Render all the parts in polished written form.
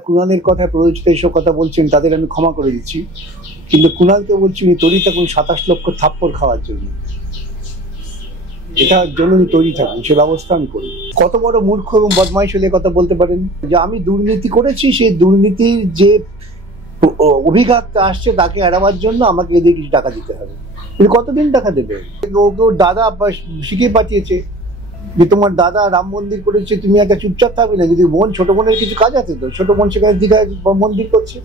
কুণালের কথা প্ররোচিত এইসব কথা বলছেন তাদের আমি ক্ষমা করে দিচ্ছি, কিন্তু কুণালকে বলছি উনি তৈরি থাকুন 27 লক্ষ থাপ্পড় খাওয়ার জন্য। এটার জন্য উনি তৈরি থাকুন, সে ব্যবস্থা আমি করি। কত বড় মূর্খ এবং বদমাইশ হলে কথা বলতে পারেন যে আমি দুর্নীতি করেছি, সেই দুর্নীতির যে অভিঘাতটা আসছে তাকে এড়াবার জন্য আমাকে এদের কিছু টাকা দিতে হবে। কিন্তু কতদিন টাকা দেবে? ওর দাদা শিখিয়ে পাঠিয়েছে যে তোমার দাদা রাম মন্দির করেছে, তুমি একটা চুপচাপ থাকবে না। যদি বোন, ছোট বোনের কিছু কাজ আছে তো, ছোট বোন সেখানে দীঘায় মন্দির করছে।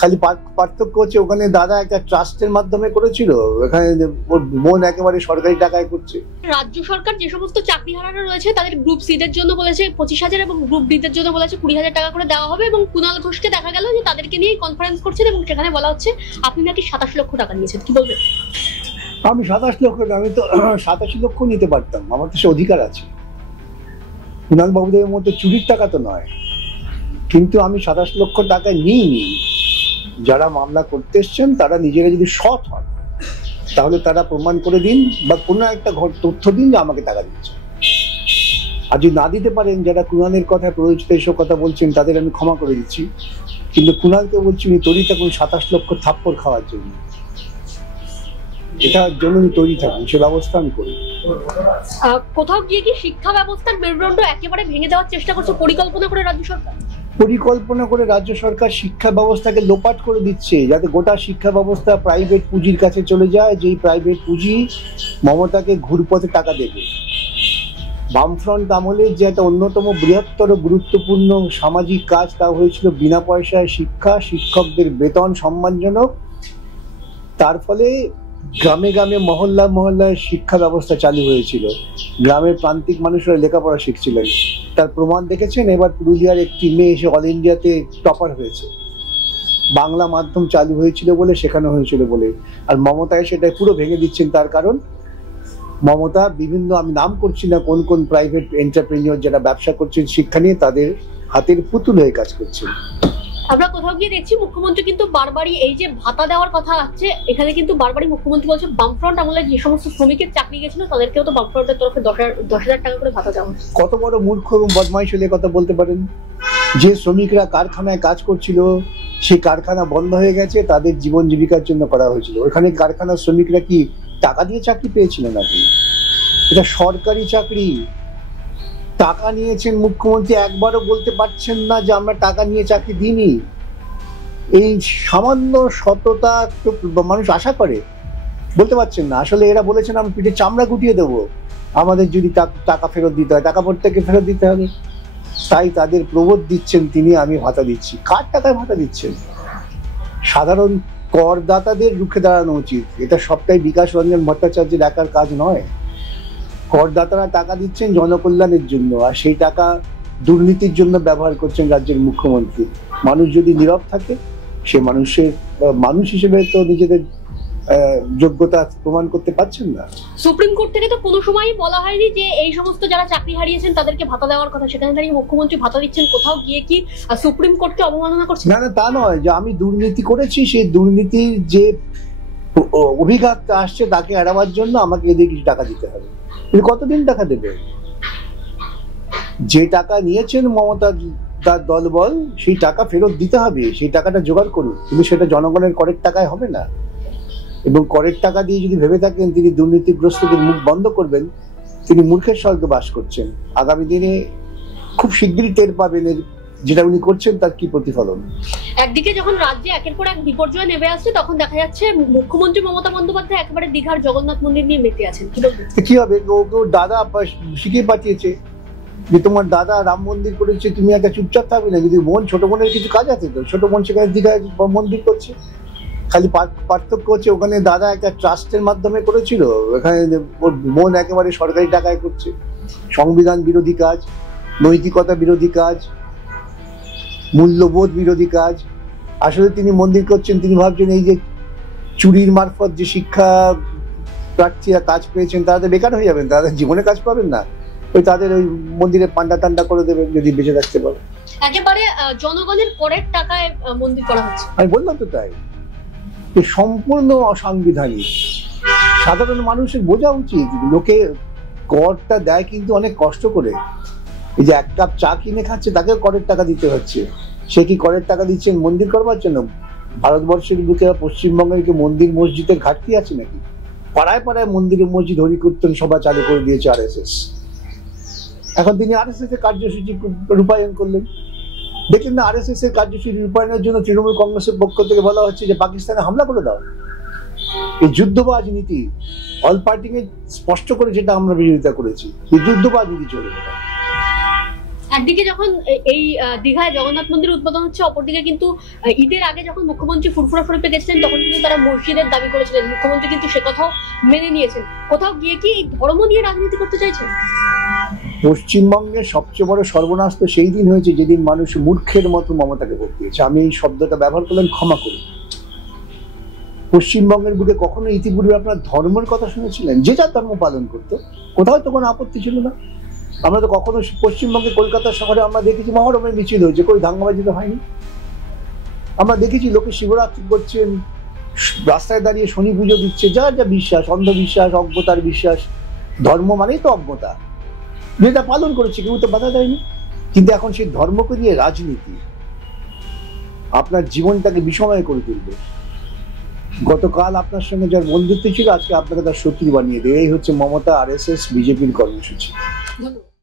খালি পার্থক্য হচ্ছে ওখানে দাদা একটা ট্রাস্টের মাধ্যমে করেছিল, এখানে ওর বোন একেবারে সরকারি টাকায় করছে। রাজ্য সরকার যে সমস্ত চাকরিহারারা রয়েছে তাদের গ্রুপ সি দের জন্য বলেছে 25,000 এবং গ্রুপ ডি দের জন্য বলেছে 20,000 টাকা করে দেওয়া হবে, এবং কুণাল ঘোষকে দেখা গেল যে তাদেরকে নিয়ে কনফারেন্স করছেন এবং সেখানে বলা হচ্ছে আপনি নাকি 27 লক্ষ টাকা নিয়েছেন। কি বলবেন? আমি 27 লক্ষ, আমি তো 87 লক্ষ নিতে পারতাম, আমার তো সে অধিকার আছে। কুণাল বাবুদের মধ্যে চুরির টাকা তো নয়, কিন্তু আমি 27 লক্ষ টাকা নিইনি। যারা মামলা করতে এসছেন তারা নিজেরা যদি সৎ হন তাহলে তারা প্রমাণ করে দিন বা কোনো একটা তথ্য দিন যে আমাকে টাকা দিচ্ছে। আর যদি না দিতে পারেন, যারা কুণালের কথা প্ররোচিত এইসব কথা বলছেন তাদের আমি ক্ষমা করে দিচ্ছি, কিন্তু কুণালকে বলছি উনি তৈরি থাকুন 27 লক্ষ থাপ্পড় খাওয়ার জন্য। এটার জন্য উনি তৈরি থাকুন, সে ব্যবস্থা আমি করি। কোথাও গিয়ে কি শিক্ষা ব্যবস্থার মেরুদণ্ড একেবারে ভেঙে দেওয়ার চেষ্টা করছে পরিকল্পনা করে রাজ্য সরকার? পরিকল্পনা করে রাজ্য সরকার শিক্ষা ব্যবস্থাকে লোপাট করে দিচ্ছে, যাতে গোটা শিক্ষা ব্যবস্থা প্রাইভেট পুঁজির কাছে চলে যায়, যেই প্রাইভেট পুঁজি মমতাকে ঘুরপথে টাকা দেবে। বামফ্রন্ট আমলের যে একটা অন্যতম বৃহত্তর গুরুত্বপূর্ণ সামাজিক কাজ, তা হয়েছিল বিনা পয়সায় শিক্ষা, শিক্ষকদের বেতন সম্মানজনক। তার ফলে গ্রামে গ্রামে মহল্লা মহল্লায় শিক্ষা ব্যবস্থা চালু হয়েছিল, গ্রামের প্রান্তিক মানুষরা লেখাপড়া শিখছিলেন। তার প্রমাণ দেখেছেন, এবার পুরুলিয়ার একটি মেয়ে এসে অল ইন্ডিয়াতে টপার হয়েছে। বাংলা মাধ্যম চালু হয়েছিল বলে, শেখানো হয়েছিল বলে। আর মমতা সেটা পুরো ভেঙে দিচ্ছেন। তার কারণ মমতা বিভিন্ন, আমি নাম করছি না কোন কোন প্রাইভেট এন্টারপ্রেনিয়র যারা ব্যবসা করছেন শিক্ষা নিয়ে, তাদের হাতের পুতুল হয়ে কাজ করছেন। আমরা কোথাও গিয়ে দেখছি মুখ্যমন্ত্রী কিন্তু বারবারই এই যে ভাতা দেওয়ার কথা আছে, এখানে কিন্তু বারবারই মুখ্যমন্ত্রী বলছে বামফ্রন্ট আমলে যে সমস্ত শ্রমিকের চাকরি গেছিল তাদেরকেও তো বামফ্রন্টের তরফে 10,000 টাকা করে ভাতা দেওয়া হচ্ছে। কত বড় মূর্খ এবং বদমাইশ হলে কথা বলতে পারেন? যে শ্রমিকরা কারখানায় কাজ করছিল, সেই কারখানা বন্ধ হয়ে গেছে, তাদের জীবন জীবিকার জন্য করা হয়েছিল। ওখানে কারখানার শ্রমিকরা কি টাকা দিয়ে চাকরি পেয়েছিলেন নাকি? এটা সরকারি চাকরি। টাকা নিয়েছেন মুখ্যমন্ত্রী, একবারও বলতে পারছেন না যে আমরা টাকা নিয়ে চাকরি দিইনি। এই সামান্য সততা মানুষ আশা করে, বলতে পারছেন না। আসলে এরা বলেছেন আমি পিঠে চামড়া গুটিয়ে দেবো আমাদের যদি টাকা ফেরত দিতে হয়, টাকা প্রত্যেককে ফেরত দিতে হবে। তাই তাদের প্রবোধ দিচ্ছেন তিনি, আমি ভাতা দিচ্ছি। কার টাকায় ভাতা দিচ্ছেন? সাধারণ করদাতাদের রুখে দাঁড়ানো উচিত। এটা সবটাই বিকাশ রঞ্জন ভট্টাচার্যের একার কাজ নয়। করদাতারা টাকা দিচ্ছেন জনকল্যাণের জন্য, আর সেই টাকা দুর্নীতির জন্য ব্যবহার করছেন রাজ্যের মুখ্যমন্ত্রী। মানুষ যদি নীরব থাকে, সে মানুষ হিসেবে তো নিজেদের যোগ্যতা প্রমাণ করতে পারছেন না। সুপ্রিম কোর্ট থেকে তো কোনো সময়ই বলা হয়নি যে এই সমস্ত যারা চাকরি হারিয়েছেন তাদেরকে ভাতা দেওয়ার কথা, সেখানে দাঁড়িয়ে মুখ্যমন্ত্রী ভাতা দিচ্ছেন। কোথাও গিয়ে কি সুপ্রিম কোর্টকে অবমাননা করছেন? না না, তা নয় যে আমি দুর্নীতি করেছি, সেই দুর্নীতির যে অভিঘাতটা আসছে তাকে এড়াবার জন্য আমাকে এদের কিছু টাকা দিতে হবে। কিন্তু কতদিন টাকা দেবে? যে টাকা নিয়েছেন মমতা তার দলবল, সেই টাকা ফেরত দিতে হবে। সেই টাকাটা জোগাড় করুন, কিন্তু সেটা জনগণের করের টাকায় হবে না। এবং করের টাকা দিয়ে যদি ভেবে থাকেন তিনি দুর্নীতিগ্রস্তদের মুখ বন্ধ করবেন, তিনি মূর্খের স্বর্গে বাস করছেন। আগামী দিনে খুব শীঘ্রই টের পাবেন যেটা উনি করছেন তার কি প্রতিফলন। একদিকে যখন রাজ্যে একের পর এক বিপর্যয় নেমে আসছে, তখন দেখা যাচ্ছে মুখ্যমন্ত্রী মমতা বন্দ্যোপাধ্যায় একেবারে দীঘার জগন্নাথ মন্দির নিয়ে মেতে আছেন। কি হবে? ওর দাদা শিখিয়ে পাঠিয়েছে যে তোমার দাদা রাম মন্দির করেছে, তুমি একটা চুপচাপ থাকবে না। যদি বোন, ছোট বোনের কিছু কাজ আছে তো, ছোট বোন সেখানে দীঘায় মন্দির করছে। খালি পার্থক্য হচ্ছে ওখানে দাদা একটা ট্রাস্টের মাধ্যমে করেছিল, এখানে ওর বোন একেবারে সরকারি টাকায় করছে। সংবিধান বিরোধী কাজ, নৈতিকতা বিরোধী কাজ, মূল্যবোধ বিরোধী কাজ। আসলে তিনি মন্দির করছেন, তিনি ভাবছেন এই যে চুরির মারফত যে শিক্ষা প্রার্থীরা কাজ পেয়েছেন তারা তো বেকার হয়ে যাবেন, তাদের জীবনে কাজ পাবেন না। ওই তাদের ওই মন্দিরে পান্ডা টান্ডা করে দেবেন যদি বেঁচে থাকতে পারে। একেবারে জনগণের করের টাকায় মন্দির করা হচ্ছে। আমি বললাম তো তাই, সম্পূর্ণ অসাংবিধানিক। সাধারণ মানুষের বোঝা উচিত, লোকে করটা দেয় কিন্তু অনেক কষ্ট করে। এই যে এক কাপ চা কিনে খাচ্ছে তাকে করের টাকা দিতে হচ্ছে, সে কি করের টাকা দিচ্ছেন মন্দির করবার জন্য? ভারতবর্ষের বুকে পশ্চিমবঙ্গের কি মন্দির মসজিদের ঘাটতি আছে নাকি? পাড়ায় পাড়ায় মন্দিরে মসজিদ হরিকীর্তন সভা চালু করে দিয়েছে আরএসএস। এখন তিনি আরএসএস এর কার্যসূচি রূপায়ণ করলেন। দেখলেন না, আরএসএস এর কার্যসূচি রূপায়ণের জন্য তৃণমূল কংগ্রেসের পক্ষ থেকে বলা হচ্ছে যে পাকিস্তানে হামলা করে দাও। এই যুদ্ধবাজ নীতি, অল পার্টিং এ স্পষ্ট করে যেটা আমরা বিরোধিতা করেছি, এই যুদ্ধবাজ নীতি চলবে না। একদিকে যখন এই দীঘায় জগন্নাথ মন্দির উদ্বোধন হচ্ছে, অপরদিকে কিন্তু ঈদের আগে যখন মুখ্যমন্ত্রী ফুরফুরা শরীফে গেছিলেন তখন কিন্তু তারা মসজিদের দাবি করেছিলেন, মুখ্যমন্ত্রী কিন্তু সে কথাও মেনে নিয়েছেন। কোথাও গিয়ে কি এই ধর্ম নিয়ে রাজনীতি করতে চাইছেন? পশ্চিমবঙ্গের সবচেয়ে বড় সর্বনাশ তো সেই দিন হয়েছে যেদিন মানুষ মূর্খের মতো মমতাকে ভোট দিয়েছে। আমি এই শব্দটা ব্যবহার করলাম, ক্ষমা করি। পশ্চিমবঙ্গের বুকে কখনো ইতিপূর্বে আপনার ধর্মের কথা শুনেছিলেন? যে যার ধর্ম পালন করতো, কোথাও তো কোনো আপত্তি ছিল না। আমরা তো কখনো পশ্চিমবঙ্গে কলকাতা শহরে আমরা দেখেছি মহরমের মিছিল হয়েছে, কই দাঙ্গাবাজি তো হয়নি। আমরা দেখেছি লোকে শিবরাত্রি করছেন, রাস্তায় দাঁড়িয়ে শনি পুজো দিচ্ছে, যার যা বিশ্বাস, অন্ধবিশ্বাস, অজ্ঞতার বিশ্বাস। ধর্ম মানেই তো অজ্ঞতা, যেটা পালন করেছে কেউ তো বাধা দেয়নি। কিন্তু এখন সেই ধর্মকে দিয়ে রাজনীতি আপনার জীবনটাকে বিষময় করে তুলবে। গতকাল আপনার সঙ্গে যার বন্ধুত্ব ছিল আজকে আপনাকে তার শত্রু বানিয়ে দেবে। এই হচ্ছে মমতা, আরএসএস, বিজেপির কর্মসূচি। ধন্যবাদ।